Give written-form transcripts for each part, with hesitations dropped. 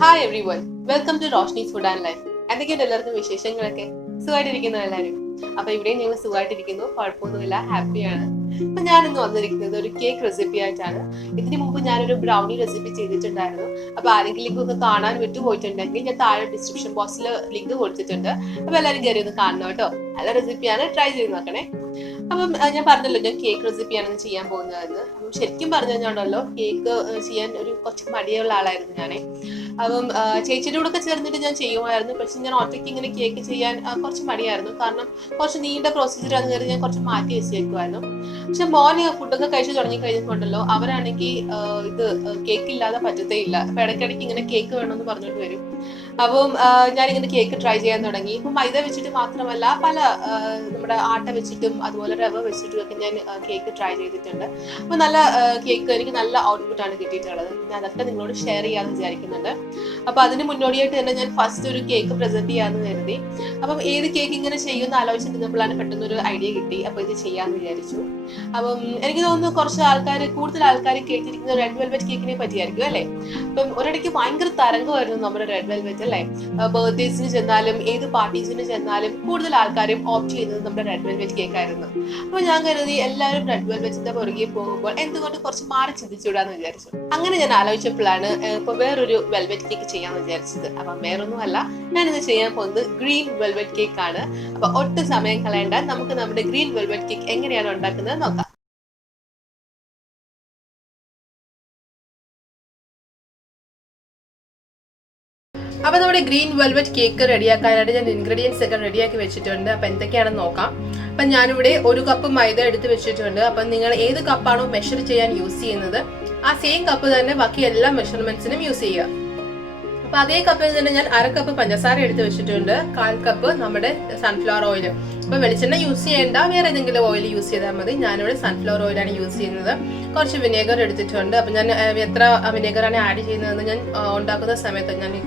Hi everyone, welcome to Roshni's food and life. എന്തൊക്കെയുണ്ട് എല്ലാവർക്കും വിശേഷങ്ങളൊക്കെ? സുഖമായിട്ടിരിക്കുന്നു എല്ലാവരും. അപ്പൊ ഇവിടെയും ഞങ്ങൾ സുഖമായിട്ടിരിക്കുന്നു, കുഴപ്പമൊന്നുമില്ല, ഹാപ്പിയാണ്. അപ്പൊ ഞാനിന്ന് വന്നിരിക്കുന്നത് ഒരു കേക്ക് റെസിപ്പി ആയിട്ടാണ്. ഇതിനു മുമ്പ് ഞാനൊരു ബ്രൗണി റെസിപ്പി ചെയ്തിട്ടുണ്ടായിരുന്നു. അപ്പൊ ആരെങ്കിലും ഒന്ന് കാണാൻ വിട്ടുപോയിട്ടുണ്ടെങ്കിൽ ഞാൻ താഴെ ഡിസ്ക്രിപ്ഷൻ ബോക്സിൽ ലിങ്ക് കൊടുത്തിട്ടുണ്ട്. അപ്പൊ എല്ലാവരും കയറി ഒന്ന് കാണണം കേട്ടോ. നല്ല റെസിപ്പിയാണ്, ട്രൈ ചെയ്ത് നോക്കണേ. അപ്പം ഞാൻ പറഞ്ഞല്ലോ ഞാൻ കേക്ക് റെസിപ്പിയാണ് ചെയ്യാൻ പോകുന്നതെന്ന്. അപ്പം ശരിക്കും പറഞ്ഞു കഴിഞ്ഞാണല്ലോ കേക്ക് ചെയ്യാൻ ഒരു കുറച്ച് മടിയുള്ള ആളായിരുന്നു ഞാനേ. അപ്പം ചേച്ചിയുടെ കൂടെ ഒക്കെ ചേർന്നിട്ട് ഞാൻ ചെയ്യുമായിരുന്നു. പക്ഷെ ഞാൻ ഒറ്റയ്ക്ക് ഇങ്ങനെ കേക്ക് ചെയ്യാൻ കുറച്ച് മടിയായിരുന്നു. കാരണം കുറച്ച് നീണ്ട പ്രൊസീജിയർ ആണെന്ന് കയറി ഞാൻ കുറച്ച് മാറ്റി വെച്ചേക്കുമായിരുന്നു. പക്ഷെ മോന് ഫുഡൊക്കെ കഴിച്ചു തുടങ്ങി കഴിഞ്ഞിട്ടുണ്ടല്ലോ, അവരാണെങ്കിൽ ഇത് കേക്ക് ഇല്ലാതെ പറ്റത്തേ ഇല്ല. അപ്പൊ ഇടയ്ക്കിടയ്ക്ക് ഇങ്ങനെ കേക്ക് വേണമെന്ന് പറഞ്ഞിട്ട് വരും. അപ്പം ഞാനിങ്ങനെ കേക്ക് ട്രൈ ചെയ്യാൻ തുടങ്ങി. ഇപ്പം മൈദ വെച്ചിട്ട് മാത്രമല്ല, പല നമ്മുടെ ആട്ട വെച്ചിട്ടും അതുപോലെ റവ വെച്ചിട്ടും ഒക്കെ ഞാൻ കേക്ക് ട്രൈ ചെയ്തിട്ടുണ്ട്. അപ്പൊ നല്ല കേക്ക് എനിക്ക് നല്ല ഔട്ട്പുട്ട് ആണ് കിട്ടിയിട്ടുള്ളത്. ഞാൻ അതൊക്കെ നിങ്ങളോട് ഷെയർ ചെയ്യാമെന്ന് വിചാരിക്കുന്നുണ്ട്. അപ്പൊ അതിന് മുന്നോടിയായിട്ട് തന്നെ ഞാൻ ഫസ്റ്റ് ഒരു കേക്ക് പ്രസന്റ് ചെയ്യാന്ന് കരുതി. അപ്പം ഏത് കേക്ക് ഇങ്ങനെ ചെയ്യുമെന്ന് ആലോചിച്ചിരുന്നപ്പോഴാണ് പെട്ടെന്ന് ഒരു ഐഡിയ കിട്ടി. അപ്പൊ ഇത് ചെയ്യാന്ന് വിചാരിച്ചു. അപ്പം എനിക്ക് തോന്നുന്നു കുറച്ച് കൂടുതൽ ആൾക്കാർ കേട്ടിരിക്കുന്ന റെഡ് വെൽവെറ്റ് കേക്കിനെ പറ്റിയായിരിക്കും അല്ലെ. അപ്പം ഒരിടയ്ക്ക് ഭയങ്കര തരംഗമായിരുന്നു നമ്മുടെ റെഡ് വെൽവെറ്റ് അല്ലെ. ബർത്ത്ഡേസിന് ചെന്നാലും ഏത് പാർട്ടീസിന് ചെന്നാലും കൂടുതൽ ആൾക്കാരും ഓപ്റ്റ് ചെയ്യുന്നത് നമ്മുടെ റെഡ് വെൽവെറ്റ് കേക്ക് ആയിരുന്നു. അപ്പൊ ഞാൻ കരുതി എല്ലാവരും റെഡ് വെൽവെറ്റിന്റെ പുറകെ പോകുമ്പോൾ എന്തുകൊണ്ട് കുറച്ച് മാറി ചിന്തിച്ചുവിടാന്ന് വിചാരിച്ചു. അങ്ങനെ ഞാൻ ആലോചിച്ചപ്പോഴാണ് ഇപ്പൊ വേറൊരു വെൽവെറ്റ് കേക്ക് ചെയ്യാന്ന് വിചാരിച്ചത്. അപ്പം വേറൊന്നുമല്ല, ഞാനിത് ചെയ്യാൻ പോകുന്നത് ഗ്രീൻ വെൽവെറ്റ് കേക്ക് ആണ്. അപ്പൊ ഒട്ടും സമയം കളയണ്ട, നമുക്ക് നമ്മുടെ ഗ്രീൻ വെൽവെറ്റ് കേക്ക് എങ്ങനെയാണ് ഉണ്ടാക്കുന്നത് നോക്കാം. അപ്പൊ നമ്മുടെ ഗ്രീൻ വെൽവെറ്റ് കേക്ക് റെഡിയാക്കാനായിട്ട് ഞാൻ ഇൻഗ്രീഡിയൻസ് ഒക്കെ റെഡിയാക്കി വെച്ചിട്ടുണ്ട്. അപ്പൊ എന്തൊക്കെയാണെന്ന് നോക്കാം. അപ്പൊ ഞാനിവിടെ 1 കപ്പ് മൈദ എടുത്ത് വെച്ചിട്ടുണ്ട്. അപ്പൊ നിങ്ങൾ ഏത് കപ്പാണോ മെഷർ ചെയ്യാൻ യൂസ് ചെയ്യുന്നത് ആ സെയിം കപ്പ് തന്നെ ബാക്കി എല്ലാ മെഷർമെന്റ്സിനും യൂസ് ചെയ്യുക. അപ്പൊ അതേ കപ്പിൽ തന്നെ ഞാൻ 1/2 കപ്പ് പഞ്ചസാര എടുത്ത് വെച്ചിട്ടുണ്ട്. 1/4 കപ്പ് നമ്മുടെ സൺഫ്ലവർ ഓയിൽ. അപ്പൊ വെളിച്ചെണ്ണ യൂസ് ചെയ്യേണ്ട, വേറെ ഏതെങ്കിലും ഓയിൽ യൂസ് ചെയ്താൽ മതി. ഞാനിവിടെ സൺഫ്ലവർ ഓയിലാണ് യൂസ് ചെയ്യുന്നത്. കുറച്ച് വിനേഗർ എടുത്തിട്ടുണ്ട്. അപ്പൊ ഞാൻ എത്ര വിനേഗറാണ് ആഡ് ചെയ്യുന്നതെന്ന് ഞാൻ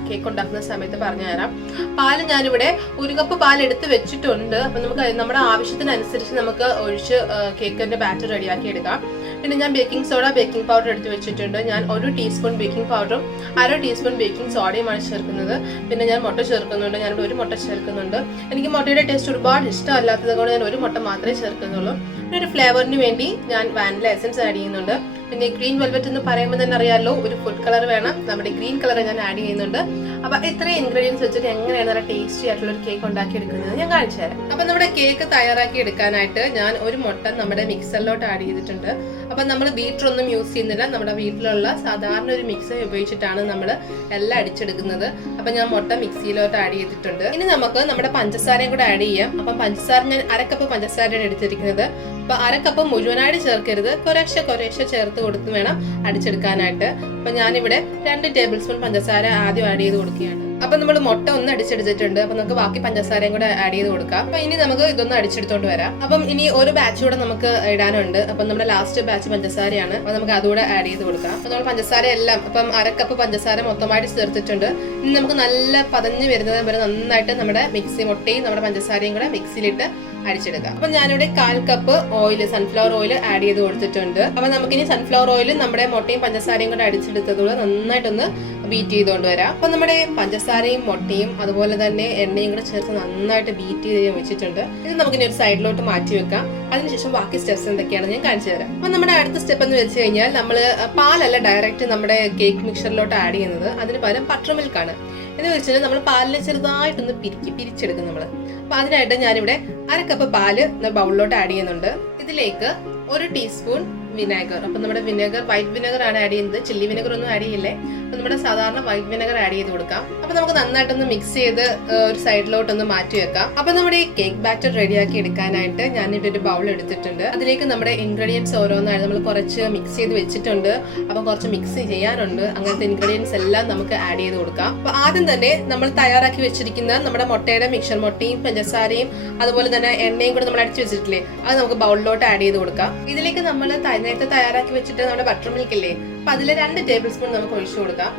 കേക്ക് ഉണ്ടാക്കുന്ന സമയത്ത് പറഞ്ഞുതരാം. പാല് ഞാനിവിടെ 1 കപ്പ് പാൽ എടുത്ത് വെച്ചിട്ടുണ്ട്. അപ്പൊ നമുക്ക് നമ്മുടെ ആവശ്യത്തിനനുസരിച്ച് നമുക്ക് ഒഴിച്ച് കേക്കിന്റെ ബാറ്റർ റെഡിയാക്കി എടുക്കാം. പിന്നെ ഞാൻ ബേക്കിംഗ് സോഡ, ബേക്കിംഗ് പൗഡർ എടുത്ത് വെച്ചിട്ടുണ്ട്. ഞാൻ 1 ടീസ്പൂൺ ബേക്കിംഗ് പൗഡറും 1/2 ടീസ്പൂൺ ബേക്കിംഗ് സോഡയുമാണ് ചേർക്കുന്നത്. പിന്നെ ഞാൻ മുട്ട ചേർക്കുന്നുണ്ട്. ഞാനിവിടെ 1 മുട്ട ചേർക്കുന്നുണ്ട്. എനിക്ക് മുട്ടയുടെ ടേസ്റ്റ് ഒരുപാട് ഇഷ്ടമല്ലാത്തത് കൊണ്ട് ഞാൻ 1 മുട്ട മാത്രമേ ചേർക്കുന്നുള്ളൂ. പിന്നെ ഒരു ഫ്ലേവറിന് വേണ്ടി ഞാൻ വാനില എസൻസ് ആഡ് ചെയ്യുന്നുണ്ട്. പിന്നെ ഗ്രീൻ വെൽവെറ്റ് എന്ന് പറയുമ്പോൾ തന്നെ അറിയാമല്ലോ, ഒരു ഫുഡ് കളർ വേണം. നമ്മുടെ ഗ്രീൻ കളർ ഞാൻ ആഡ് ചെയ്യുന്നുണ്ട്. അപ്പൊ ഇത്രയും ഇൻഗ്രീഡിയൻസ് വെച്ചിട്ട് എങ്ങനെയാണ് നല്ല ടേസ്റ്റി ആയിട്ടുള്ള ഒരു കേക്ക് ഉണ്ടാക്കി എടുക്കുന്നത് ഞാൻ കാണിച്ചു തരാം. അപ്പൊ നമ്മുടെ കേക്ക് തയ്യാറാക്കി എടുക്കാനായിട്ട് ഞാൻ 1 മുട്ട നമ്മുടെ മിക്സറിലോട്ട് ആഡ് ചെയ്തിട്ടുണ്ട്. അപ്പൊ നമ്മൾ ബീറ്റർ ഒന്നും യൂസ് ചെയ്യുന്നില്ല. നമ്മുടെ വീട്ടിലുള്ള സാധാരണ ഒരു മിക്സർ ഉപയോഗിച്ചിട്ടാണ് നമ്മൾ എല്ലാം അടിച്ചെടുക്കുന്നത്. അപ്പൊ ഞാൻ മുട്ട മിക്സിയിലോട്ട് ആഡ് ചെയ്തിട്ടുണ്ട്. ഇനി നമുക്ക് നമ്മുടെ പഞ്ചസാരയും കൂടെ ആഡ് ചെയ്യാം. അപ്പം പഞ്ചസാര ഞാൻ 1/2 കപ്പ് പഞ്ചസാരയാണ് എടുത്തിരിക്കുന്നത്. അപ്പൊ 1/2 കപ്പ് മുഴുവനായിട്ട് ചേർക്കരുത്, കുറേശ്ശെ ചേർത്ത് കൊടുത്ത് വേണം അടിച്ചെടുക്കാനായിട്ട്. അപ്പൊ ഞാനിവിടെ 2 ടേബിൾ സ്പൂൺ പഞ്ചസാര ആദ്യം ആഡ് ചെയ്ത് കൊടുക്കുകയാണ്. അപ്പൊ നമ്മൾ മുട്ട ഒന്ന് അടിച്ചെടുത്തിട്ടുണ്ട്. അപ്പൊ നമുക്ക് ബാക്കി പഞ്ചസാരയും കൂടെ ആഡ് ചെയ്ത് കൊടുക്കാം. അപ്പൊ ഇനി നമുക്ക് ഇതൊന്ന് അടിച്ചെടുത്തോണ്ട് വരാം. അപ്പം ഇനി ഒരു ബാച്ച് കൂടെ നമുക്ക് ഇടാനുണ്ട്. അപ്പൊ നമ്മുടെ ലാസ്റ്റ് ബാച്ച് പഞ്ചസാരയാണ്. അപ്പൊ നമുക്ക് അതുകൂടെ ആഡ് ചെയ്ത് കൊടുക്കാം. അപ്പൊ നമ്മൾ പഞ്ചസാര എല്ലാം അപ്പം 1/2 കപ്പ് പഞ്ചസാര മൊത്തമായിട്ട് ചേർത്തിട്ടുണ്ട്. ഇനി നമുക്ക് നല്ല പതഞ്ഞ് വരുന്നത് വരെ നന്നായിട്ട് നമ്മുടെ മുട്ടയും നമ്മുടെ പഞ്ചസാരയും കൂടെ മിക്സിയിലിട്ട് അടിച്ചെടുക്കാം. അപ്പൊ ഞാനിവിടെ 1/4 cup oil, sunflower oil add ചെയ്ത് കൊടുത്തിട്ടുണ്ട്. അപ്പൊ നമുക്കിനി സൺഫ്ലവർ ഓയിൽ നമ്മുടെ മുട്ടയും പഞ്ചസാരയും കൂടെ അടിച്ചെടുത്തതോടെ നന്നായിട്ടൊന്ന് ബീറ്റ് ചെയ്തുകൊണ്ട് വരാം. അപ്പൊ നമ്മുടെ പഞ്ചസാരയും മുട്ടയും അതുപോലെ തന്നെ എണ്ണയും കൂടെ ചേർത്ത് നന്നായിട്ട് ബീറ്റ് ചെയ്ത് വെച്ചിട്ടുണ്ട്. ഇത് നമുക്കിനി ഒരു സൈഡിലോട്ട് മാറ്റി വെക്കാം. അതിനുശേഷം ബാക്കി സ്റ്റെപ്സ് എന്തൊക്കെയാണെന്ന് ഞാൻ കാണിച്ചു തരാം. അപ്പൊ നമ്മുടെ അടുത്ത സ്റ്റെപ്പ് എന്ന് വെച്ച് കഴിഞ്ഞാൽ നമ്മൾ പാലല്ല ഡയറക്റ്റ് നമ്മുടെ കേക്ക് മിക്സറിലോട്ട് ആഡ് ചെയ്യുന്നത്. അതിന് പകരം ബട്ടർ മിൽക്കാണ്. എന്ന് വെച്ചാൽ നമ്മൾ പാലിനെ ചെറുതായിട്ടൊന്ന് പിരിച്ചെടുക്കും നമ്മൾ. അപ്പൊ അതിനായിട്ട് ഞാനിവിടെ 1/2 കപ്പ് പാല് ബൗളിലോട്ട് ആഡ് ചെയ്യുന്നുണ്ട്. ഇതിലേക്ക് 1 ടീസ്പൂൺ വിനാഗർ. അപ്പൊ നമ്മുടെ വിനെഗർ വൈറ്റ് വിനെഗർ ആണ് ആഡ് ചെയ്യുന്നത്. ചില്ലി വിനെഗർ ഒന്നും ആഡ് ചെയ്യില്ലേ. അപ്പൊ നമ്മുടെ സാധാരണ വൈറ്റ് വിനെഗർ ആഡ് ചെയ്ത് കൊടുക്കാം. അപ്പൊ നമുക്ക് നന്നായിട്ടൊന്ന് മിക്സ് ചെയ്ത് ഒരു സൈഡിലോട്ടൊന്ന് മാറ്റി വെക്കാം. അപ്പൊ നമ്മുടെ ഈ കേക്ക് ബാറ്റർ റെഡിയാക്കി എടുക്കാനായിട്ട് ഞാനിവിടെ ഒരു ബൗൾ എടുത്തിട്ടുണ്ട്. അതിലേക്ക് നമ്മുടെ ഇൻഗ്രീഡിയൻസ് ഓരോന്നായിട്ട് നമ്മൾ കുറച്ച് മിക്സ് ചെയ്ത് വെച്ചിട്ടുണ്ട്. അപ്പൊ കുറച്ച് മിക്സ് ചെയ്യാനുണ്ട്. അങ്ങനത്തെ ഇൻഗ്രീഡിയൻസ് എല്ലാം നമുക്ക് ആഡ് ചെയ്ത് കൊടുക്കാം. അപ്പൊ ആദ്യം തന്നെ നമ്മൾ തയ്യാറാക്കി വെച്ചിരിക്കുന്ന നമ്മുടെ മുട്ടയുടെ മിക്സർ, മുട്ടയും പഞ്ചസാരയും അതുപോലെ തന്നെ എണ്ണയും കൂടെ നമ്മൾ അടിച്ചു വെച്ചിട്ടില്ലേ, അത് നമുക്ക് ബൗളിലോട്ട് ആഡ് ചെയ്ത് കൊടുക്കാം. ഇതിലേക്ക് നമ്മൾ നേരത്തെ തയ്യാറാക്കി വെച്ചിട്ട് നമ്മുടെ ബട്ടർ മിൽക്ക് ഇല്ലേ, അപ്പൊ അതിൽ 2 ടേബിൾ സ്പൂൺ നമുക്ക് ഒഴിച്ചു കൊടുക്കാം.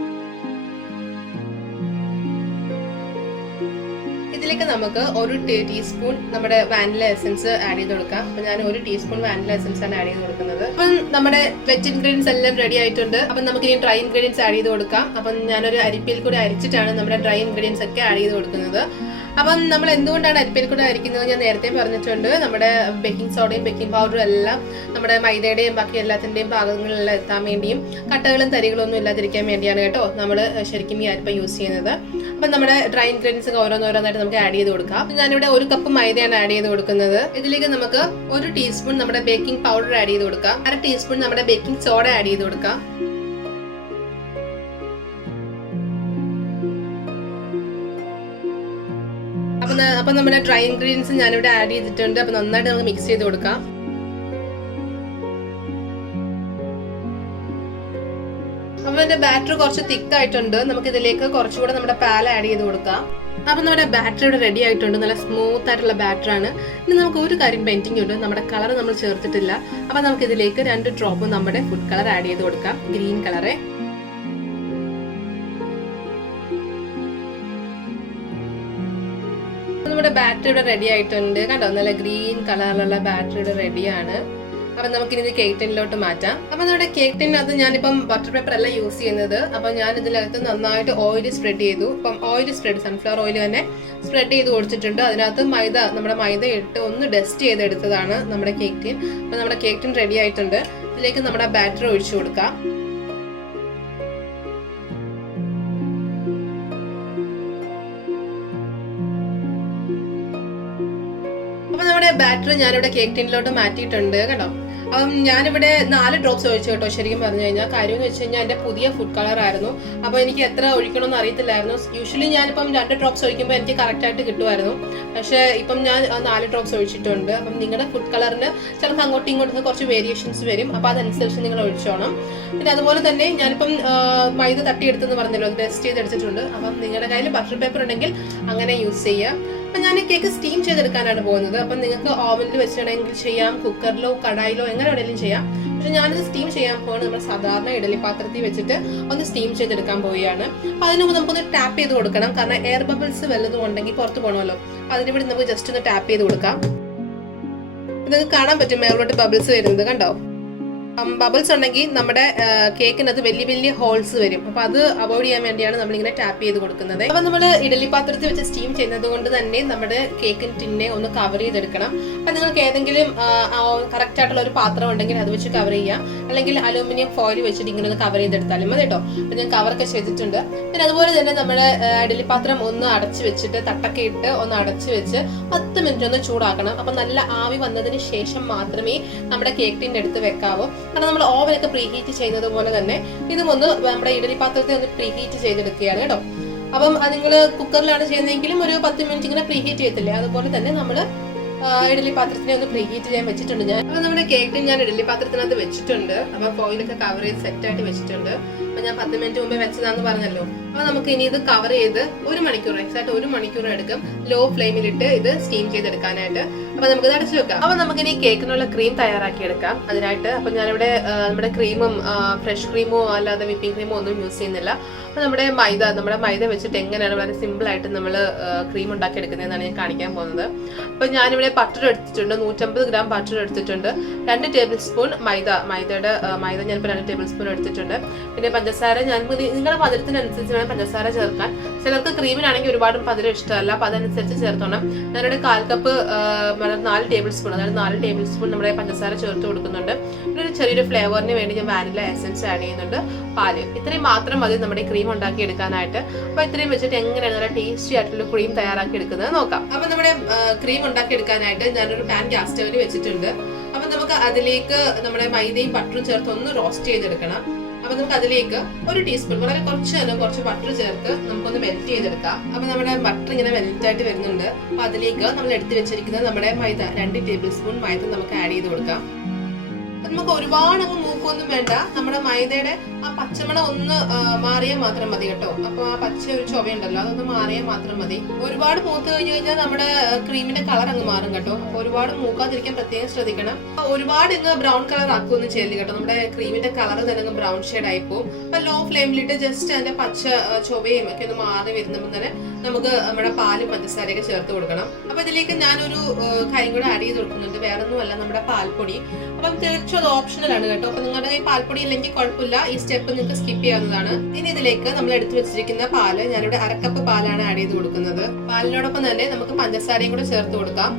ഇതിലേക്ക് നമുക്ക് 1 ടീസ്പൂൺ നമ്മുടെ വാനില എസൻസ് ആഡ് ചെയ്ത് കൊടുക്കാം. അപ്പൊ ഞാൻ 1 ടീസ്പൂൺ വാനില എസൻസ് ആണ് ആഡ് ചെയ്ത് കൊടുക്കുന്നത്. അപ്പം നമ്മുടെ വെജ് ഇൻഗ്രീഡിയൻസ് എല്ലാം റെഡി ആയിട്ടുണ്ട്. അപ്പം നമുക്ക് ഇനി ഡ്രൈ ഇൻഗ്രീഡിയൻസ് ആഡ് ചെയ്ത് കൊടുക്കാം. അപ്പം ഞാനൊരു അരിപ്പയിൽ കൂടി അരിച്ചിട്ടാണ് നമ്മുടെ ഡ്രൈ ഇൻഗ്രീഡിയൻസ് ഒക്കെ ആഡ് ചെയ്ത് കൊടുക്കുന്നത്. അപ്പം നമ്മൾ എന്തുകൊണ്ടാണ് അരിപ്പയിൽ കൂടെ അരിക്കുന്നത് ഞാൻ നേരത്തെ പറഞ്ഞിട്ടുണ്ട്. നമ്മുടെ ബേക്കിംഗ് സോഡയും ബേക്കിംഗ് പൗഡറും എല്ലാം നമ്മുടെ മൈദയുടെയും ബാക്കി എല്ലാത്തിന്റെയും ഭാഗങ്ങളിലെല്ലാം എത്താൻ വേണ്ടിയും കട്ടകളും തരികളും ഒന്നും ഇല്ലാതിരിക്കാൻ വേണ്ടിയാണ് കേട്ടോ നമ്മൾ ശരിക്കും ഈ അരിപ്പ യൂസ് ചെയ്യുന്നത്. അപ്പം നമ്മുടെ ഡ്രൈ ഇൻഗ്രീഡിയൻസ് ഓരോന്നോരോന്നായിട്ട് നമുക്ക് ആഡ് ചെയ്ത് കൊടുക്കാം. ഞാനിവിടെ 1 കപ്പ് മൈദയാണ് ആഡ് ചെയ്ത് കൊടുക്കുന്നത്. ഇതിലേക്ക് നമുക്ക് 1 ടീസ്പൂൺ നമ്മുടെ ബേക്കിംഗ് പൗഡർ ആഡ് ചെയ്ത് കൊടുക്കാം. 1/2 ടീസ്പൂൺ നമ്മുടെ ബേക്കിംഗ് സോഡ ആഡ് ചെയ്ത് കൊടുക്കാം. അപ്പൊ നമ്മുടെ ഡ്രൈ ഇൻഗ്രീഡിയൻസ് ഞാനിവിടെ ആഡ് ചെയ്തിട്ടുണ്ട്. അപ്പൊ നന്നായിട്ട് നമുക്ക് മിക്സ് ചെയ്ത് കൊടുക്കാം. അപ്പൊ എന്റെ ബാറ്റർ കുറച്ച് തിക്ക് ആയിട്ടുണ്ട്. നമുക്ക് ഇതിലേക്ക് കുറച്ചുകൂടെ നമ്മുടെ പാൽ ആഡ് ചെയ്ത് കൊടുക്കാം. അപ്പൊ നമ്മുടെ ബാറ്റർ ഇവിടെ റെഡി ആയിട്ടുണ്ട്. നല്ല സ്മൂത്ത് ആയിട്ടുള്ള ബാറ്റർ ആണ്. ഇനി നമുക്ക് ഒരു കാര്യം പെൻഡിങ് ഉണ്ട്. നമ്മുടെ കളർ നമ്മൾ ചേർത്തിട്ടില്ല. അപ്പൊ നമുക്ക് ഇതിലേക്ക് 2 ഡ്രോപ്പ് നമ്മുടെ ഫുഡ് കളർ ആഡ് ചെയ്ത് കൊടുക്കാം. Green colour. നമ്മുടെ ബാറ്ററി ഇവിടെ റെഡി ആയിട്ടുണ്ട്. കണ്ടോ, നല്ല ഗ്രീൻ കളറിലുള്ള ബാറ്ററി ഇവിടെ റെഡിയാണ്. അപ്പൊ നമുക്കിനി ഇത് കേക്ക് ടിന്നിലോട്ട് മാറ്റാം. അപ്പൊ നമ്മുടെ കേക്ക് ടിന്നകത്ത് ഞാനിപ്പം ബട്ടർ പേപ്പർ അല്ല യൂസ് ചെയ്യുന്നത്. അപ്പൊ ഞാൻ ഇതിനകത്ത് നന്നായിട്ട് ഓയിൽ സ്പ്രെഡ് ചെയ്തു. അപ്പം ഓയിൽ സ്പ്രെഡ്, സൺഫ്ലവർ ഓയിൽ തന്നെ സ്പ്രെഡ് ചെയ്ത് കൊടുത്തിട്ടുണ്ട്. അതിനകത്ത് നമ്മുടെ മൈദ ഇട്ട് ഒന്ന് ഡസ്റ്റ് ചെയ്തെടുത്തതാണ് നമ്മുടെ കേക്ക് ടിൻ. അപ്പൊ നമ്മുടെ കേക്ക് ടിൻ റെഡി ആയിട്ടുണ്ട്. ഇതിലേക്ക് നമ്മുടെ ബാറ്റർ ഒഴിച്ചു കൊടുക്കാം. അപ്പൊ നമ്മുടെ ബാറ്റർ ഞാനിവിടെ കേക്ക് ടിന്നിലോട്ട് മാറ്റിയിട്ടുണ്ട് കേട്ടോ. അപ്പം ഞാനിവിടെ 4 ഡ്രോപ്സ് ഒഴിച്ചു കേട്ടോ. ശരിക്കും പറഞ്ഞു കഴിഞ്ഞാൽ കാര്യം എന്ന് വെച്ച് കഴിഞ്ഞാൽ എന്റെ പുതിയ ഫുഡ് കളർ ആയിരുന്നു. അപ്പൊ എനിക്ക് എത്ര ഒഴിക്കണമെന്ന് അറിയത്തില്ലായിരുന്നു. യൂഷ്വലി ഞാനിപ്പം 2 ഡ്രോപ്സ് ഒഴിക്കുമ്പോൾ എനിക്ക് കറക്റ്റ് ആയിട്ട് കിട്ടുമായിരുന്നു. പക്ഷെ ഇപ്പം ഞാൻ 4 ഡ്രോപ്സ് ഒഴിച്ചിട്ടുണ്ട്. അപ്പം നിങ്ങളുടെ ഫുഡ് കളറിന് ചിലപ്പോൾ അങ്ങോട്ടും ഇങ്ങോട്ടും കുറച്ച് വേരിയേഷൻസ് വരും. അപ്പൊ അതനുസരിച്ച് നിങ്ങൾ ഒഴിച്ചോണം. പിന്നെ അതുപോലെ തന്നെ ഞാനിപ്പം മൈദ തട്ടിയെടുത്തെന്ന് പറഞ്ഞല്ലോ, ടെസ്റ്റ് ചെയ്തെടുത്തിട്ടുണ്ട്. അപ്പം നിങ്ങളുടെ കയ്യിൽ ബട്ടർ പേപ്പർ ഉണ്ടെങ്കിൽ അങ്ങനെ യൂസ് ചെയ്യാം. അപ്പൊ ഞാൻ കേക്ക് സ്റ്റീം ചെയ്തെടുക്കാനാണ് പോകുന്നത്. അപ്പം നിങ്ങൾക്ക് ഓവനിൽ വെച്ചിട്ടുണ്ടെങ്കിൽ ചെയ്യാം, കുക്കറിലോ കടായിലോ എങ്ങനെ വേണമെങ്കിലും ചെയ്യാം. പക്ഷെ ഞാനിത് സ്റ്റീം ചെയ്യാൻ പോകുന്നത് നമ്മൾ സാധാരണ ഇഡലി പാത്രത്തിൽ വെച്ചിട്ട് ഒന്ന് സ്റ്റീം ചെയ്തെടുക്കാൻ പോവുകയാണ്. അപ്പൊ അതിന് മുമ്പ് നമുക്കൊന്ന് ടാപ്പ് ചെയ്ത് കൊടുക്കണം. കാരണം എയർ ബബിൾസ് വല്ലതും ഉണ്ടെങ്കിൽ പുറത്ത് പോകണമല്ലോ. അതിന് വേണ്ടി നമുക്ക് ജസ്റ്റ് ഒന്ന് ടാപ്പ് ചെയ്ത് കൊടുക്കാം. നിങ്ങൾക്ക് കാണാൻ പറ്റും മേലോട്ട് ബബിൾസ് വരുന്നത്, കണ്ടോ? ബബിൾസ് ഉണ്ടെങ്കിൽ നമ്മുടെ കേക്കിനകത്ത് വലിയ വലിയ ഹോൾസ് വരും. അപ്പൊ അത് അവോയ്ഡ് ചെയ്യാൻ വേണ്ടിയാണ് നമ്മളിങ്ങനെ ടാപ്പ് ചെയ്ത് കൊടുക്കുന്നത്. അപ്പൊ നമ്മൾ ഇഡലി പാത്രത്തിൽ വെച്ച് സ്റ്റീം ചെയ്യുന്നത് കൊണ്ട് തന്നെ നമ്മുടെ കേക്കിൻ ടിന്നെ ഒന്ന് കവർ ചെയ്തെടുക്കണം. അപ്പൊ നിങ്ങൾക്ക് ഏതെങ്കിലും കറക്റ്റ് ആയിട്ടുള്ള ഒരു പാത്രം ഉണ്ടെങ്കിൽ അത് വെച്ച് കവർ ചെയ്യാം. അല്ലെങ്കിൽ അലൂമിനിയം ഫോയിൽ വെച്ചിട്ട് ഇങ്ങനെ ഒന്ന് കവർ ചെയ്തെടുത്താലും മതി കേട്ടോ. അപ്പൊ ഞാൻ കവറൊക്കെ ചെയ്തിട്ടുണ്ട്. പിന്നെ അതുപോലെ തന്നെ നമ്മുടെ ഇഡലി പാത്രം ഒന്ന് അടച്ചു വെച്ചിട്ട് തട്ടൊക്കെ ഇട്ട് ഒന്ന് അടച്ചു വെച്ച് 10 മിനിറ്റ് ഒന്ന് ചൂടാക്കണം. അപ്പൊ നല്ല ആവി വന്നതിന് ശേഷം മാത്രമേ നമ്മുടെ കേക്ക് ടിന്റെ അടുത്ത് വെക്കാവൂ. കാരണം നമ്മൾ ഓവനൊക്കെ പ്രീഹീറ്റ് ചെയ്യുന്നത് പോലെ തന്നെ ഇതും ഒന്ന് നമ്മുടെ ഇഡലി പാത്രത്തെ ഒന്ന് പ്രീഹീറ്റ് ചെയ്തെടുക്കുകയാണ് കേട്ടോ. അപ്പം അത് നിങ്ങൾ കുക്കറിലാണ് ചെയ്യുന്നതെങ്കിലും ഒരു 10 മിനിറ്റ് ഇങ്ങനെ പ്രീഹീറ്റ് ചെയ്യത്തില്ലേ, അതുപോലെ തന്നെ നമ്മൾ ഇഡലി പാത്രത്തിനെ ഒന്ന് പ്രീഹീറ്റ് ചെയ്യാൻ വെച്ചിട്ടുണ്ട് ഞാൻ. അപ്പൊ നമ്മുടെ കേക്ക് ഞാൻ ഇഡലി പാത്രത്തിനകത്ത് വെച്ചിട്ടുണ്ട്. അപ്പൊ ഫോയിലൊക്കെ കവർ ചെയ്ത് സെറ്റ് ആയിട്ട് വെച്ചിട്ടുണ്ട്. അപ്പൊ ഞാൻ 10 മിനിറ്റ് മുമ്പേ വെച്ചതാന്ന് പറഞ്ഞല്ലോ. അപ്പൊ നമുക്ക് ഇനി ഇത് കവർ ചെയ്ത് 1 മണിക്കൂർ, എക്സാക്ട് 1 മണിക്കൂർ എടുക്കും ലോ ഫ്ലെയിമിലിട്ട് ഇത് സ്റ്റീം ചെയ്തെടുക്കാനായിട്ട്. അപ്പൊ നമുക്ക് ഇത് അടച്ചു വെക്കാം. അപ്പൊ നമുക്ക് ഇനി കേക്കിനുള്ള ക്രീം തയ്യാറാക്കി എടുക്കാം. അതിനായിട്ട് അപ്പൊ ഞാനിവിടെ നമ്മുടെ ക്രീമും ഫ്രഷ് ക്രീമോ അല്ലാതെ വിപ്പിംഗ് ക്രീമോ ഒന്നും യൂസ് ചെയ്യുന്നില്ല. അപ്പൊ നമ്മുടെ മൈദ വെച്ചിട്ട് എങ്ങനെയാണ് വളരെ സിമ്പിൾ ആയിട്ട് നമ്മൾ ക്രീം ഉണ്ടാക്കി എടുക്കുന്നതെന്നാണ് ഞാൻ കാണിക്കാൻ പോകുന്നത്. അപ്പൊ ഞാനിവിടെ ബട്ടർ എടുത്തിട്ടുണ്ട്, 150 ഗ്രാം ബട്ടർ എടുത്തിട്ടുണ്ട്. 2 ടേബിൾ സ്പൂൺ മൈദ ഞാനിപ്പോൾ 2 ടേബിൾ സ്പൂൺ എടുത്തിട്ടുണ്ട്. പിന്നെ പഞ്ചസാര നിങ്ങളുടെ മധുരത്തിനനുസരിച്ച് വേണം പഞ്ചസാര ചേർക്കാൻ. ചിലർക്ക് ക്രീമിനാണെങ്കിൽ ഒരുപാട് മധുരം ഇഷ്ടമല്ല. അപ്പൊ അതനുസരിച്ച് ചേർത്തോണം. ഞാനൊരു 1/4 കപ്പ് 4 ടേബിൾ സ്പൂൺ, അതായത് 4 ടേബിൾ സ്പൂൺ നമ്മുടെ പഞ്ചസാര ചേർത്ത് കൊടുക്കുന്നുണ്ട്. പിന്നെ ഒരു ചെറിയൊരു ഫ്ലേവറിന് വേണ്ടി ഞാൻ വാനില എസൻസ് ആഡ് ചെയ്യുന്നുണ്ട്. പാല്, ഇത്രയും മാത്രം മതി നമ്മുടെ ക്രീം ഉണ്ടാക്കി എടുക്കാനായിട്ട്. അപ്പൊ ഇത്രയും വെച്ചിട്ട് എങ്ങനെയാണ് നല്ല ടേസ്റ്റി ആയിട്ടുള്ള ക്രീം തയ്യാറാക്കി എടുക്കുന്നത് നോക്കാം. അപ്പൊ നമ്മുടെ ക്രീം ഉണ്ടാക്കി എടുക്കാനായിട്ട് ഞാനൊരു പാൻ ഗ്യാസ് സ്റ്റവിൽ വെച്ചിട്ടുണ്ട്. അപ്പൊ നമുക്ക് അതിലേക്ക് നമ്മുടെ മൈദയും ബട്ടറും ചേർത്ത് ഒന്ന് റോസ്റ്റ് ചെയ്തെടുക്കണം. അപ്പൊ നമുക്ക് അതിലേക്ക് 1 ടീസ്പൂൺ, വളരെ കുറച്ച് ബട്ടർ ചേർത്ത് നമുക്കൊന്ന് മെൽറ്റ് ചെയ്തെടുക്കാം. അപ്പൊ നമ്മുടെ ബട്ടർ ഇങ്ങനെ മെൽറ്റ് ആയിട്ട് വരുന്നുണ്ട്. അപ്പൊ അതിലേക്ക് നമ്മൾ എടുത്തു വെച്ചിരിക്കുന്നത് നമ്മുടെ മൈദ 2 ടേബിൾ സ്പൂൺ മൈദ നമുക്ക് ആഡ് ചെയ്ത് കൊടുക്കാം. നമുക്ക് ഒരുപാട് അങ്ങ് മൂവ് മൂക്കൊന്നും വേണ്ട, നമ്മുടെ മൈദയുടെ ആ പച്ചമണം ഒന്ന് മാറിയാൽ മാത്രം മതി കേട്ടോ. അപ്പൊ ആ പച്ച ഒരു ചൊവയുണ്ടല്ലോ അതൊന്ന് മാറിയാൽ മാത്രം മതി. ഒരുപാട് മൂത്ത് കഴിഞ്ഞു കഴിഞ്ഞാൽ നമ്മുടെ ക്രീമിന്റെ കളർ അങ്ങ് മാറും കേട്ടോ. അപ്പൊ ഒരുപാട് മൂക്കാതിരിക്കാൻ പ്രത്യേകം ശ്രദ്ധിക്കണം. ഒരുപാട് ഇങ്ങ് ബ്രൗൺ കളർ ആക്കുകയൊന്നും ചെയ്യില്ല കേട്ടോ. നമ്മുടെ ക്രീമിന്റെ കളർ തന്നെ ബ്രൗൺ ഷെയ്ഡ് ആയിപ്പോവും. അപ്പൊ ലോ ഫ്ലെയിമിലിട്ട് ജസ്റ്റ് അതിന്റെ പച്ച ചൊവയും ഒക്കെ ഒന്ന് മാറി വരുമ്പോൾ തന്നെ നമുക്ക് നമ്മുടെ പാലും പഞ്ചസാരയൊക്കെ ചേർത്ത് കൊടുക്കണം. അപ്പൊ ഇതിലേക്ക് ഞാനൊരു കാര്യം കൂടെ ആഡ് ചെയ്ത് കൊടുക്കുന്നുണ്ട്. വേറെ ഒന്നുമല്ല, നമ്മുടെ പാൽപ്പൊടി. അപ്പം തീർച്ചയായും അത് ഓപ്ഷണൽ ആണ് കേട്ടോ. അപ്പൊ നിങ്ങളുടെ കയ്യിൽ പാൽപ്പൊടി ഇല്ലെങ്കിൽ കുഴപ്പമില്ല, ഈ സ്റ്റെപ്പ് നിങ്ങൾക്ക് സ്കിപ്പ് ചെയ്യാവുന്നതാണ്. ഇനി ഇതിലേക്ക് നമ്മൾ എടുത്തു വെച്ചിരിക്കുന്ന പാല്, ഞാനിവിടെ 1/2 കപ്പ് പാലാണ് ആഡ് ചെയ്ത് കൊടുക്കുന്നത്. പാലിനോടൊപ്പം തന്നെ നമുക്ക് പഞ്ചസാരയും കൂടെ ചേർത്ത് കൊടുക്കാം.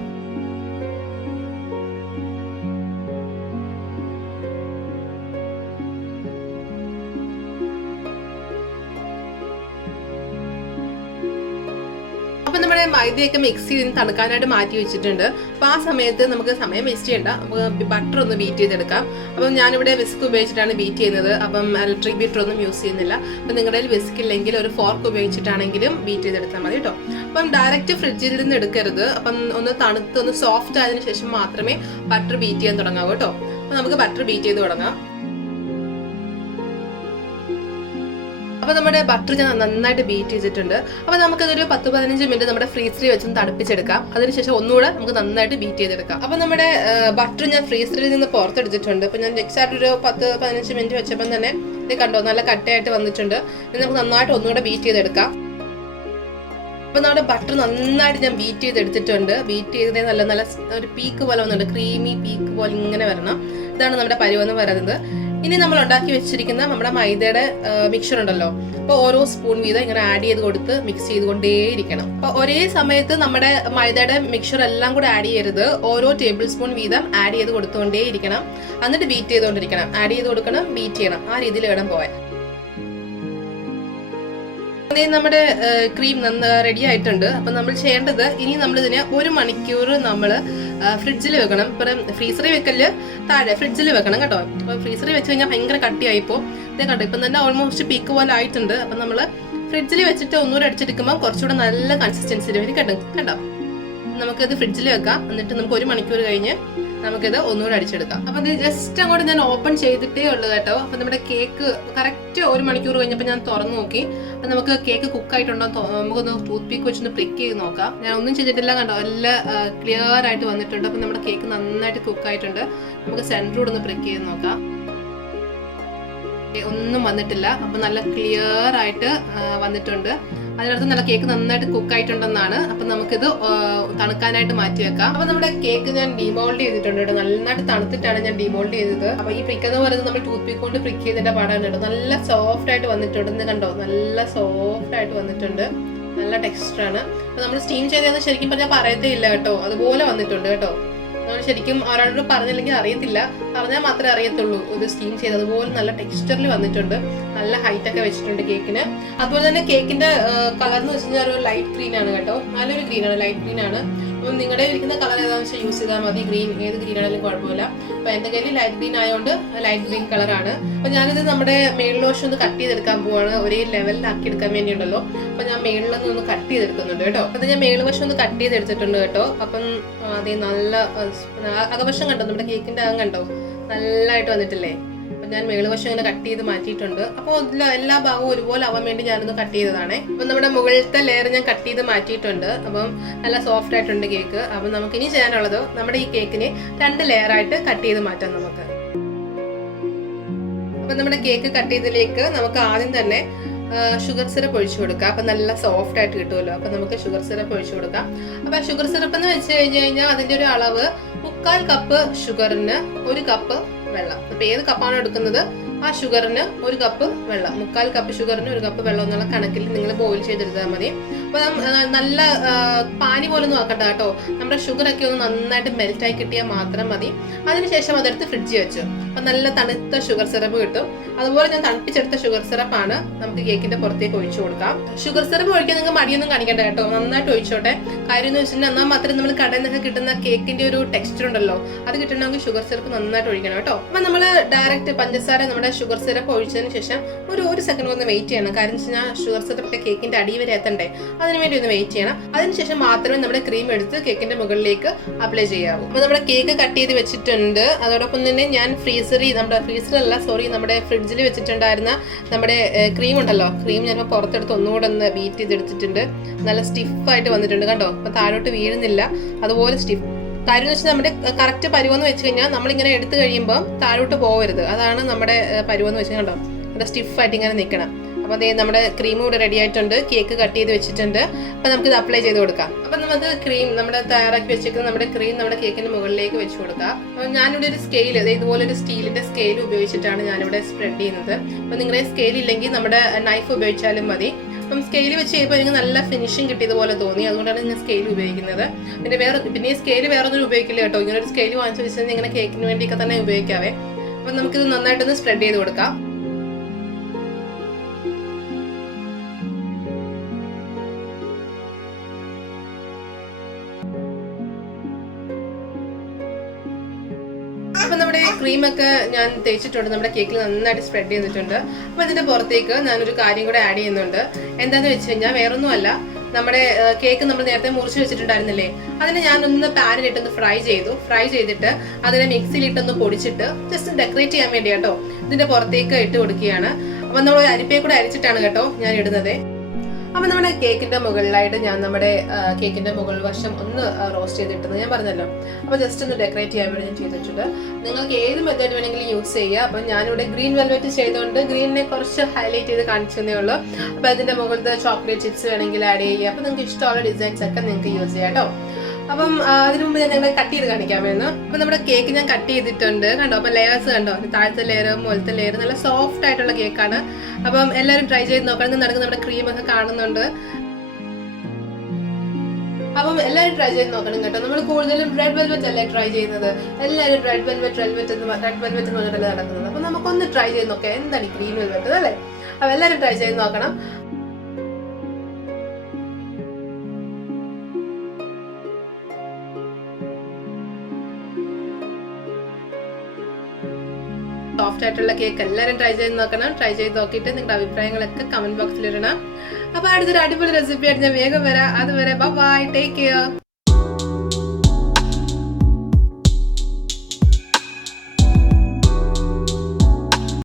അപ്പൊ നമ്മുടെ മൈദയൊക്കെ മിക്സ് ചെയ്ത് തണുക്കാനായിട്ട് മാറ്റി വെച്ചിട്ടുണ്ട്. അപ്പൊ ആ സമയത്ത് നമുക്ക് സമയം വേസ്റ്റ് ചെയ്യണ്ട, നമുക്ക് ബട്ടർ ഒന്ന് ബീറ്റ് ചെയ്തെടുക്കാം. അപ്പം ഞാനിവിടെ വിസ്ക് ഉപയോഗിച്ചിട്ടാണ് ബീറ്റ് ചെയ്യുന്നത്. അപ്പം ഇലക്ട്രിക് ബീറ്റർ ഒന്നും യൂസ് ചെയ്യുന്നില്ല. അപ്പം നിങ്ങളുടെ കയ്യിൽ വിസ്ക് ഇല്ലെങ്കിൽ ഒരു ഫോർക്ക് ഉപയോഗിച്ചിട്ടാണെങ്കിലും ബീറ്റ് ചെയ്തെടുത്താൽ മതി കേട്ടോ. അപ്പം ഡയറക്റ്റ് ഫ്രിഡ്ജിൽ നിന്ന് എടുക്കരുത്. അപ്പം ഒന്ന് തണുത്ത് ഒന്ന് സോഫ്റ്റ് ആയതിനു ശേഷം മാത്രമേ ബട്ടർ ബീറ്റ് ചെയ്യാൻ തുടങ്ങാവൂ കേട്ടോ. അപ്പൊ നമുക്ക് ബട്ടർ ബീറ്റ് ചെയ്ത് തുടങ്ങാം. അപ്പൊ നമ്മുടെ ബട്ടർ ഞാൻ നന്നായിട്ട് ബീറ്റ് ചെയ്തിട്ടുണ്ട്. അപ്പൊ നമുക്കതൊരു 10-15 മിനിറ്റ് നമ്മുടെ ഫ്രീസറിൽ വെച്ചൊന്ന് തണുപ്പിച്ചെടുക്കാം. അതിനുശേഷം ഒന്നുകൂടെ നമുക്ക് നന്നായിട്ട് ബീറ്റ് ചെയ്തെടുക്കാം. അപ്പൊ നമ്മുടെ ബട്ടർ ഞാൻ ഫ്രീസറിൽ നിന്ന് പുറത്തെടുത്തിട്ടുണ്ട്. അപ്പൊ ഞാൻ എക്സാക്ട് ഒരു 10-15 മിനിറ്റ് വെച്ചപ്പോൾ തന്നെ ഇത് കണ്ടോ, നല്ല കട്ടയായിട്ട് വന്നിട്ടുണ്ട്. നമുക്ക് നന്നായിട്ട് ഒന്നുകൂടെ ബീറ്റ് ചെയ്തെടുക്കാം. അപ്പൊ നമ്മുടെ ബട്ടർ നന്നായിട്ട് ഞാൻ ബീറ്റ് ചെയ്തെടുത്തിട്ടുണ്ട്. ബീറ്റ് ചെയ്തത് നല്ല നല്ല ഒരു പീക്ക് പോലെ വന്നിട്ടുണ്ട്, ക്രീമി പീക്ക് പോലെ ഇങ്ങനെ വരണം. ഇതാണ് നമ്മുടെ പരുവെന്ന് പറയുന്നത്. ഇനി നമ്മൾ ഉണ്ടാക്കി വെച്ചിരിക്കുന്ന നമ്മുടെ മൈദയുടെ മിക്സർ ഉണ്ടല്ലോ, അപ്പൊ ഓരോ സ്പൂൺ വീതം ഇങ്ങനെ ആഡ് ചെയ്ത് കൊടുത്ത് മിക്സ് ചെയ്തുകൊണ്ടേയിരിക്കണം. അപ്പൊ ഒരേ സമയത്ത് നമ്മുടെ മൈദയുടെ മിക്സർ എല്ലാം കൂടെ ആഡ് ചെയ്യരുത്, ഓരോ ടേബിൾ സ്പൂൺ വീതം ആഡ് ചെയ്ത് കൊടുത്തുകൊണ്ടേയിരിക്കണം. എന്നിട്ട് ബീറ്റ് ചെയ്തുകൊണ്ടിരിക്കണം, ആഡ് ചെയ്ത് കൊടുക്കണം, ബീറ്റ് ചെയ്യണം. ആ രീതിയിൽ വേണം പോവാൻ. നമ്മുടെ ക്രീം റെഡി ആയിട്ടുണ്ട്. അപ്പൊ നമ്മൾ ചെയ്യേണ്ടത്, ഇനി നമ്മൾ ഇതിനെ 1 മണിക്കൂർ നമ്മൾ ഫ്രിഡ്ജിൽ വെക്കണം. ഇപ്പം ഫ്രീസറിൽ വെക്കല് താഴെ ഫ്രിഡ്ജിൽ വെക്കണം കേട്ടോ. അപ്പൊ ഫ്രീസറിൽ വെച്ച് കഴിഞ്ഞാൽ ഭയങ്കര കട്ടിയായിപ്പോ ഇതേ കണ്ടോ, ഇപ്പം തന്നെ ഓൾമോസ്റ്റ് പീക്ക് പോലെ ആയിട്ടുണ്ട്. അപ്പൊ നമ്മള് ഫ്രിഡ്ജിൽ വെച്ചിട്ട് ഒന്നുകൂടെ അടിച്ചെടുക്കുമ്പോൾ കുറച്ചുകൂടെ നല്ല കൺസിസ്റ്റൻസിൽ വരും കണ്ടോ. നമുക്കിത് ഫ്രിഡ്ജിൽ വെക്കാം. എന്നിട്ട് നമുക്ക് 1 മണിക്കൂർ കഴിഞ്ഞ് നമുക്കിത് ഒന്നുകൂടെ അടിച്ചെടുക്കാം. അപ്പൊ ഇത് ജസ്റ്റ് അങ്ങോട്ട് ഞാൻ ഓപ്പൺ ചെയ്തിട്ടേ ഉള്ളൂ കേട്ടോ. അപ്പൊ നമ്മുടെ കേക്ക് കറക്റ്റ് 1 മണിക്കൂർ കഴിഞ്ഞപ്പോൾ ഞാൻ തുറന്നു നോക്കി. അപ്പൊ നമുക്ക് കേക്ക് കുക്ക് ആയിട്ടുണ്ടോ നമുക്കൊന്ന് ടൂത്ത് പീക്ക് വെച്ചൊന്ന് പ്രിക്ക് ചെയ്ത് നോക്കാം. ഞാൻ ഒന്നും ചെയ്തിട്ടില്ല കണ്ടോ, എല്ലാം ക്ലിയർ ആയിട്ട് വന്നിട്ടുണ്ട്. അപ്പൊ നമ്മുടെ കേക്ക് നന്നായിട്ട് കുക്ക് ആയിട്ടുണ്ട്. നമുക്ക് സെന്ററോട് ഒന്ന് പ്രിക്ക് ചെയ്ത് നോക്കാം. ഒന്നും വന്നിട്ടില്ല. അപ്പൊ നല്ല ക്ലിയർ ആയിട്ട് വന്നിട്ടുണ്ട്. അതിനർത്ഥം നല്ല കേക്ക് നന്നായിട്ട് കുക്ക് ആയിട്ടുണ്ടെന്നാണ്. അപ്പൊ നമുക്കിത് തണുക്കാനായിട്ട് മാറ്റി വെക്കാം. അപ്പൊ നമ്മുടെ കേക്ക് ഞാൻ ഡിമോൾഡ് ചെയ്തിട്ടുണ്ട് കേട്ടോ. നന്നായിട്ട് തണുത്തിട്ടാണ് ഞാൻ ഡിമോൾഡ് ചെയ്തത്. അപ്പൊ ഈ പ്രിക്ക് എന്ന് പറയുന്നത് നമ്മൾ ടൂത്ത് പീക്ക് കൊണ്ട് പ്രിക്ക് ചെയ്തിട്ട് പാടാണ് കേട്ടോ. നല്ല സോഫ്റ്റ് ആയിട്ട് വന്നിട്ടുണ്ട് കണ്ടോ, നല്ല സോഫ്റ്റ് ആയിട്ട് വന്നിട്ടുണ്ട്, നല്ല ടെക്സ്ചർ ആണ്. അപ്പൊ നമ്മൾ സ്റ്റീം ചെയ്തതെന്ന് ശരിക്കും പറഞ്ഞാൽ പറയത്തേ ഇല്ല കേട്ടോ, അതുപോലെ വന്നിട്ടുണ്ട് കേട്ടോ. നമ്മൾ ശരിക്കും ഒരാളോട് പറഞ്ഞില്ലെങ്കിൽ അറിയത്തില്ല, പറഞ്ഞാൽ മാത്രമേ അറിയത്തുള്ളൂ. ഇത് സ്റ്റീം ചെയ്തതുപോലെ നല്ല ടെക്സ്ചറിൽ വന്നിട്ടുണ്ട്, നല്ല ഹൈറ്റ് ഒക്കെ വെച്ചിട്ടുണ്ട് കേക്കിന്. അതുപോലെ തന്നെ കേക്കിന്റെ കളർ എന്ന് വെച്ച് കഴിഞ്ഞാൽ ഒരു ലൈറ്റ് ഗ്രീൻ ആണ് കേട്ടോ, നല്ലൊരു ഗ്രീൻ ആണ്, ലൈറ്റ് ഗ്രീൻ ആണ്. അപ്പം നിങ്ങളുടെ ഇരിക്കുന്ന കളർ ഏതാണെന്ന് വെച്ചാൽ യൂസ് ചെയ്താൽ മതി. ഗ്രീൻ ഏത് ഗ്രീൻ ആണെങ്കിലും കുഴപ്പമില്ല. അപ്പൊ എന്റെ കയ്യിൽ ലൈറ്റ് ഗ്രീൻ ആയതുകൊണ്ട് ലൈറ്റ് ഗ്രീൻ കളറാണ്. അപ്പൊ ഞാനിത് നമ്മുടെ മേളിൽ വശം ഒന്ന് കട്ട് ചെയ്തെടുക്കാൻ പോവാണ്, ഒരേ ലെവലിലാക്കി എടുക്കാൻ വേണ്ടിയുണ്ടല്ലോ. അപ്പൊ ഞാൻ മേളിലൊന്നും ഒന്ന് കട്ട് ചെയ്തെടുക്കുന്നുണ്ട് കേട്ടോ. അത് ഞാൻ മേളിൽ വശം ഒന്ന് കട്ട് ചെയ്തെടുത്തിട്ടുണ്ട് കേട്ടോ. അപ്പം അതേ നല്ല അകവശം കണ്ടോ, നമ്മുടെ കേക്കിന്റെ അകം കണ്ടോ, നല്ലതായിട്ട് വന്നിട്ടില്ലേ. അപ്പൊ ഞാൻ മേളുവശം ഇങ്ങനെ കട്ട് ചെയ്ത് മാറ്റിയിട്ടുണ്ട്. അപ്പോൾ എല്ലാ ഭാഗവും ഒരുപോലെ ആവാൻ വേണ്ടി ഞാനൊന്ന് കട്ട് ചെയ്തതാണേ. അപ്പൊ നമ്മുടെ മുകളിലത്തെ ലെയർ ഞാൻ കട്ട് ചെയ്ത് മാറ്റിയിട്ടുണ്ട്. അപ്പം നല്ല സോഫ്റ്റ് ആയിട്ടുണ്ട് കേക്ക്. അപ്പം നമുക്ക് ഇനി ചെയ്യാനുള്ളത് നമ്മുടെ ഈ കേക്കിനെ 2 ലെയർ ആയിട്ട് കട്ട് ചെയ്ത് മാറ്റാം നമുക്ക്. അപ്പൊ നമ്മുടെ കേക്ക് കട്ട് ചെയ്തതിലേക്ക് നമുക്ക് ആദ്യം തന്നെ ഷുഗർ സിറപ്പ് ഒഴിച്ചു കൊടുക്കാം. അപ്പൊ നല്ല സോഫ്റ്റ് ആയിട്ട് കിട്ടുമല്ലോ. അപ്പൊ നമുക്ക് ഷുഗർ സിറപ്പ് ഒഴിച്ചു കൊടുക്കാം. അപ്പൊ ഷുഗർ സിറപ്പ് എന്ന് വെച്ച് കഴിഞ്ഞാൽ അതിന്റെ ഒരു അളവ് 1/4 കപ്പ് ഷുഗറിന് 1 കപ്പ് വെള്ളം. അപ്പൊ ഏത് കപ്പാണോ എടുക്കുന്നത് ആ ഷുഗറിന് 1 കപ്പ് വെള്ളം, 1/4 കപ്പ് ഷുഗറിന് 1 കപ്പ് വെള്ളം എന്നുള്ള കണക്കിൽ നിങ്ങൾ ബോയിൽ ചെയ്തെടുത്താൽ മതി. അപ്പൊ നല്ല പാനി പോലെ ഒന്നും ആക്കണ്ട കേട്ടോ. നമ്മുടെ ഷുഗർ ഒക്കെ ഒന്ന് നന്നായിട്ട് മെൽറ്റ് ആയി കിട്ടിയാൽ മാത്രം മതി. അതിനുശേഷം അതെടുത്ത് ഫ്രിഡ്ജിൽ വെച്ചു. അപ്പൊ നല്ല തണുത്ത ഷുഗർ സിറപ്പ് കിട്ടും. അതുപോലെ ഞാൻ തണുപ്പിച്ചെടുത്ത ഷുഗർ സിറപ്പാണ് നമുക്ക് കേക്കിന്റെ പുറത്തേക്ക് ഒഴിച്ചു കൊടുക്കാം. ഷുഗർ സിറപ്പ് ഒഴിക്കാൻ നിങ്ങൾക്ക് മടിയൊന്നും കാണിക്കണ്ട കേട്ടോ, നന്നായിട്ട് ഒഴിച്ചോട്ടെ. കാര്യം എന്ന് വെച്ചിട്ടുണ്ടെങ്കിൽ എന്നാൽ മാത്രമേ നമ്മൾ കടയിൽ നിന്നൊക്കെ കിട്ടുന്ന കേക്കിന്റെ ഒരു ടെക്സ്ചർ ഉണ്ടല്ലോ അത് കിട്ടണമെങ്കിൽ ഷുഗർ സിറപ്പ് നന്നായിട്ട് ഒഴിക്കണം കേട്ടോ. അപ്പൊ നമ്മള് ഡയറക്റ്റ് പഞ്ചസാര നമ്മുടെ ഷുഗർ സിറപ്പ് ഒഴിച്ചതിന് ശേഷം ഒരു സെക്കൻഡ് ഒന്ന് വെയിറ്റ് ചെയ്യണം. കാരണം വെച്ച് കഴിഞ്ഞാൽ ഷുഗർ സിറപ്പ് കേക്കിന്റെ അടി വരെ എത്തണ്ടേ, അതിനുവേണ്ടി ഒന്ന് വെയിറ്റ് ചെയ്യണം. അതിനുശേഷം മാത്രമേ നമ്മുടെ ക്രീം എടുത്ത് കേക്കിന്റെ മുകളിലേക്ക് അപ്ലൈ ചെയ്യാവൂ. അപ്പോൾ നമ്മുടെ കേക്ക് കട്ട് ചെയ്ത് വെച്ചിട്ടുണ്ട്. അതോടൊപ്പം തന്നെ ഞാൻ നമ്മുടെ ഫ്രിഡ്ജിൽ വെച്ചിട്ടുണ്ടായിരുന്ന നമ്മുടെ ക്രീം ഉണ്ടല്ലോ, ക്രീം ഞാൻ പുറത്തെടുത്ത് ഒന്നുകൂടെ ഒന്ന് ബീറ്റ് ചെയ്തെടുത്തിട്ടുണ്ട്. നല്ല സ്റ്റിഫായിട്ട് വന്നിട്ടുണ്ട് കണ്ടോ. അപ്പം താഴോട്ട് വീഴുന്നില്ല, അതുപോലെ സ്റ്റിഫ്. കാര്യം എന്ന് വെച്ചാൽ നമ്മുടെ കറക്റ്റ് പരുവെന്ന് വെച്ച് കഴിഞ്ഞാൽ നമ്മളിങ്ങനെ എടുത്തു കഴിയുമ്പോൾ താഴോട്ട് പോകരുത്. അതാണ് നമ്മുടെ പരുവെന്ന് വെച്ച് കണ്ടോ, നല്ല സ്റ്റിഫായിട്ട് ഇങ്ങനെ നിൽക്കണം. അപ്പോൾ അതേ നമ്മുടെ ക്രീം കൂടെ റെഡി ആയിട്ടുണ്ട്. കേക്ക് കട്ട് ചെയ്ത് വെച്ചിട്ടുണ്ട്. അപ്പം നമുക്കിത് അപ്ലൈ ചെയ്ത് കൊടുക്കാം. അപ്പം നമുക്ക് ക്രീം നമ്മുടെ തയ്യാറാക്കി വെച്ചിരിക്കുന്ന നമ്മുടെ ക്രീം നമ്മുടെ കേക്കിന്റെ മുകളിലേക്ക് വെച്ച് കൊടുക്കാം. അപ്പം ഞാനിവിടെ ഒരു സ്കെയിൽ, ഇതുപോലെ ഒരു സ്റ്റീലിന്റെ സ്കെയിൽ ഉപയോഗിച്ചിട്ടാണ് ഞാനിവിടെ സ്പ്രെഡ് ചെയ്യുന്നത്. അപ്പം നിങ്ങളുടെ സ്കെയിൽ ഇല്ലെങ്കിൽ നമ്മുടെ നൈഫ് ഉപയോഗിച്ചാലും മതി. അപ്പം സ്കെയിൽ വെച്ച് ചെയ്യുമ്പോൾ എനിക്ക് നല്ല ഫിനിഷിങ് കിട്ടിയതുപോലെ തോന്നി, അതുകൊണ്ടാണ് ഞാൻ സ്കെയിൽ ഉപയോഗിക്കുന്നത്. പിന്നെ ഈ സ്കെയിൽ വേറെ ഒന്നും ഉപയോഗിക്കില്ല കേട്ടോ. ഇങ്ങനെ ഒരു സ്കെയിൽ വാങ്ങിച്ചു വെച്ചാൽ ഇങ്ങനെ കേക്കിന് വേണ്ടിയൊക്കെ തന്നെ ഉപയോഗിക്കാവേ. അപ്പം നമുക്കിത് നന്നായിട്ടൊന്ന് സ്പ്രെഡ് ചെയ്ത് കൊടുക്കാം. അപ്പം നമ്മുടെ ക്രീമൊക്കെ ഞാൻ തേച്ചിട്ടുണ്ട്, നമ്മുടെ കേക്കിൽ നന്നായിട്ട് സ്പ്രെഡ് ചെയ്തിട്ടുണ്ട്. അപ്പം ഇതിന്റെ പുറത്തേക്ക് ഞാനൊരു കാര്യം കൂടെ ആഡ് ചെയ്യുന്നുണ്ട്. എന്താന്ന് വെച്ച് കഴിഞ്ഞാൽ വേറൊന്നുമല്ല, നമ്മുടെ കേക്ക് നമ്മൾ നേരത്തെ മുറിച്ച് വെച്ചിട്ടുണ്ടായിരുന്നില്ലേ, അതിനെ ഞാനൊന്ന് പാനിലിട്ടൊന്ന് ഫ്രൈ ചെയ്തിട്ട് അതിനെ മിക്സിയിലിട്ടൊന്ന് പൊടിച്ചിട്ട് ജസ്റ്റ് ഡെക്കറേറ്റ് ചെയ്യാൻ വേണ്ടി കേട്ടോ ഇതിന്റെ പുറത്തേക്ക് ഇട്ട് കൊടുക്കുകയാണ്. അപ്പം നമ്മൾ അരിപ്പയെ കൂടെ അരിച്ചിട്ടാണ് കേട്ടോ ഞാൻ ഇടുന്നത്. അപ്പം നമ്മുടെ കേക്കിന്റെ മുകളിലായിട്ട് ഞാൻ നമ്മുടെ കേക്കിന്റെ മുകൾ വശം ഒന്ന് റോസ്റ്റ് ചെയ്തിട്ടത് ഞാൻ പറഞ്ഞല്ലോ. അപ്പോൾ ജസ്റ്റ് ഒന്ന് ഡെക്കറേറ്റ് ചെയ്യാൻ വേണ്ടി ഞാൻ ചെയ്തിട്ടുണ്ട്. നിങ്ങൾക്ക് ഏത് മെത്തേഡ് വേണമെങ്കിലും യൂസ് ചെയ്യുക. അപ്പം ഞാനിവിടെ ഗ്രീൻ വെൽവെറ്റ് ചെയ്തുകൊണ്ട് ഗ്രീനിനെ കുറച്ച് ഹൈലൈറ്റ് ചെയ്ത് കാണിച്ചതേ ഉള്ളൂ. അപ്പോൾ അതിന്റെ മുകളിലത്തെ ചോക്ലേറ്റ് ചിപ്സ് വേണമെങ്കിൽ ആഡ് ചെയ്യുക. അപ്പം നിങ്ങൾക്ക് ഇഷ്ടമുള്ള ഡിസൈൻസ് ഒക്കെ നിങ്ങൾക്ക് യൂസ് ചെയ്യാം കേട്ടോ. അപ്പം അതിനു മുമ്പ് ഞാൻ ഞങ്ങൾ കട്ട് ചെയ്ത് കാണിക്കാമെന്ന്. അപ്പം നമ്മുടെ കേക്ക് ഞാൻ കട്ട് ചെയ്തിട്ടുണ്ട് കണ്ടോ. അപ്പം ലെയേഴ്സ് കണ്ടോ, താഴത്തെ ലെയർ മുകളിലത്തെ ലെയർ നല്ല സോഫ്റ്റ് ആയിട്ടുള്ള കേക്കാണ്. അപ്പം എല്ലാവരും ട്രൈ ചെയ്ത് നോക്കണം. നടക്കുന്ന നമ്മുടെ ക്രീമൊക്കെ കാണുന്നുണ്ട്. അപ്പം എല്ലാവരും ട്രൈ ചെയ്ത് നോക്കണം കേട്ടോ. നമ്മൾ കൂടുതലും റെഡ് വെൽവെറ്റ് അല്ലേ ട്രൈ ചെയ്യുന്നത്. എല്ലാവരും റെഡ് വെൽവെറ്റ് എന്ന് പറഞ്ഞിട്ടല്ലേ നടക്കുന്നത്. അപ്പം നമുക്കൊന്ന് ട്രൈ ചെയ്ത് നോക്കാം എന്താണ് ഈ ഗ്രീൻ വെൽവെറ്റ് അല്ലേ. അപ്പം എല്ലാവരും ട്രൈ ചെയ്ത് നോക്കണം. സോഫ്റ്റ് ആയിട്ടുള്ള കേക്ക് എല്ലാവരും ട്രൈ ചെയ്ത് നോക്കണം. ട്രൈ ചെയ്ത് നോക്കിയിട്ട് നിങ്ങളുടെ അഭിപ്രായങ്ങളൊക്കെ കമന്റ് ബോക്സിൽ ഇടണം. അപ്പൊ അടുത്തൊരു അടിപൊളി റെസിപ്പി ആയിട്ട് ഞാൻ വേഗം വരാം. അതുവരെ ബൈ, ടേക്ക് കെയർ.